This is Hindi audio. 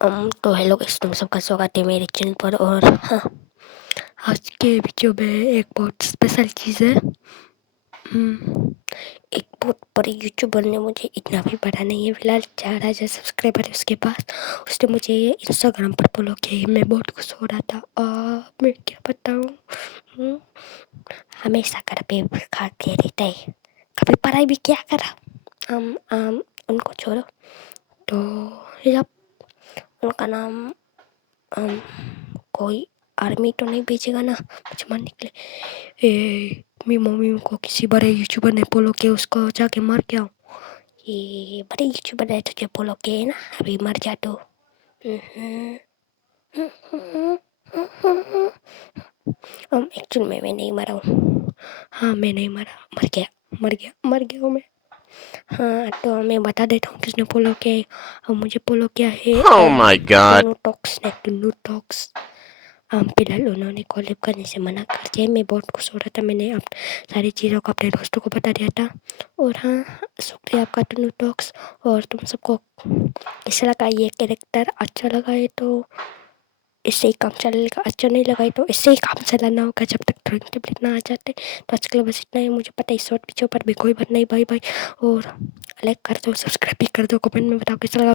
तो हेलो गाइस, तुम सबका स्वागत है मेरे चैनल पर। और हाँ, आज के वीडियो में एक बहुत स्पेशल चीज़ है। एक बहुत बड़े यूट्यूबर ने, मुझे इतना भी बड़ा नहीं है, फिलहाल 4000 सब्सक्राइबर है उसके पास। उसने मुझे इंस्टाग्राम पर फॉलो किया। मैं बहुत खुश हो रहा था। मैं क्या बताऊँ, हमेशा घर पे खाते रहता है, कभी पढ़ाई भी क्या करा। उनको छोड़ो। तो जब उनका नाम कोई आर्मी तो नहीं भेजेगा ना मुझे मारने के लिए। मेरी मम्मी को किसी बड़े यूट्यूबर ने फॉलो किया, उसको जाके मार के आओ। ये बड़े यूट्यूबर ने तुझे फॉलो किया है ना, अभी मर जा तो। एक्चुअल में मैं नहीं मरा हूँ। हाँ, मैं नहीं मरा, मर गया हूँ मैं। हाँ, तो मैं बता देता हूँ किसने फॉलो किया है। और मुझे फॉलो किया है Oh my god. Tunnu talks. फिलहाल उन्होंने कॉलेब करने से मना कर दिया। मैं बहुत खुश हो रहा था, मैंने अब सारी चीज़ों को अपने दोस्तों को बता दिया था। और हाँ, शुक्रिया आपका टुन्नू टॉक्स। और तुम सबको कैसा लगा ये कैरेक्टर? अच्छा लगा है तो इससे ही काम चलेगा, अच्छा नहीं लगा है तो इससे ही काम चलाना होगा जब तक ड्राइंग टेबलेट ना आ जाते। तो आज के लिए बस इतना ही। मुझे पता है शॉर्ट वीडियो पर भी कोई बात नहीं। Bye bye. और लाइक कर दो, सब्सक्राइब भी कर दो, कमेंट में बताओ कैसा लगा।